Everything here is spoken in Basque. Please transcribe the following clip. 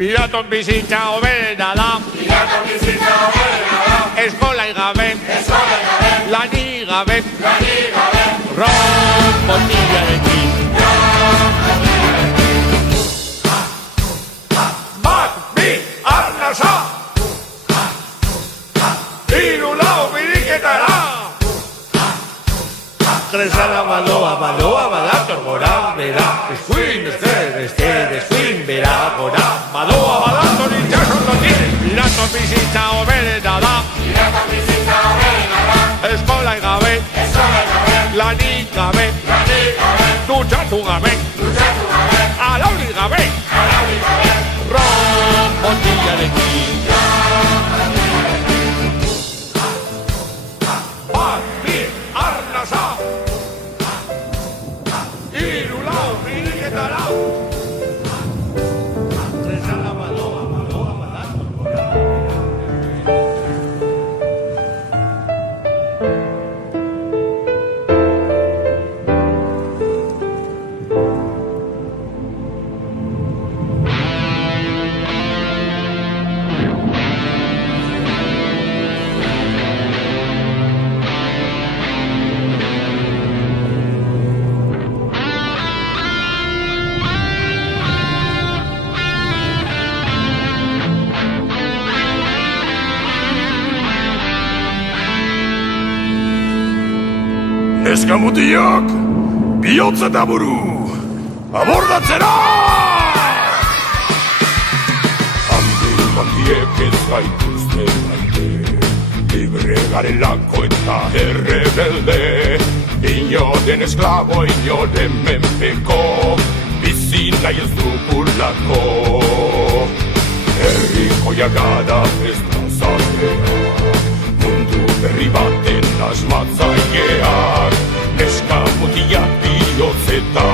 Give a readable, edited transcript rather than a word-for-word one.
Piraton bizitza hoberena da, eskola igabe, lani gabe, ron botillarekin. Bat, bi, arnasa, hiru lau biriketara. Kresala badoa badator gora, bera, eskuin, bera, gora. Badoa badator itxasondotik, piraton bizitza hoberena da, eskola igabe, lanik gabe, dutxatu gabe, alauri gabe, ron botillarekin. Bat, bi, arnasa, hiru lau biriketara. Eskamutiak, bihotz eta buru, abordatzera! Handiek ez gaituzte maite, libre garelako eta errebelde, inoren esklabo, inoren menpeko, bizi nahi ez dugulako. Herriko jagada ez nazatea, mundu berri baten asmatzaileak, eskamutiak bihotz eta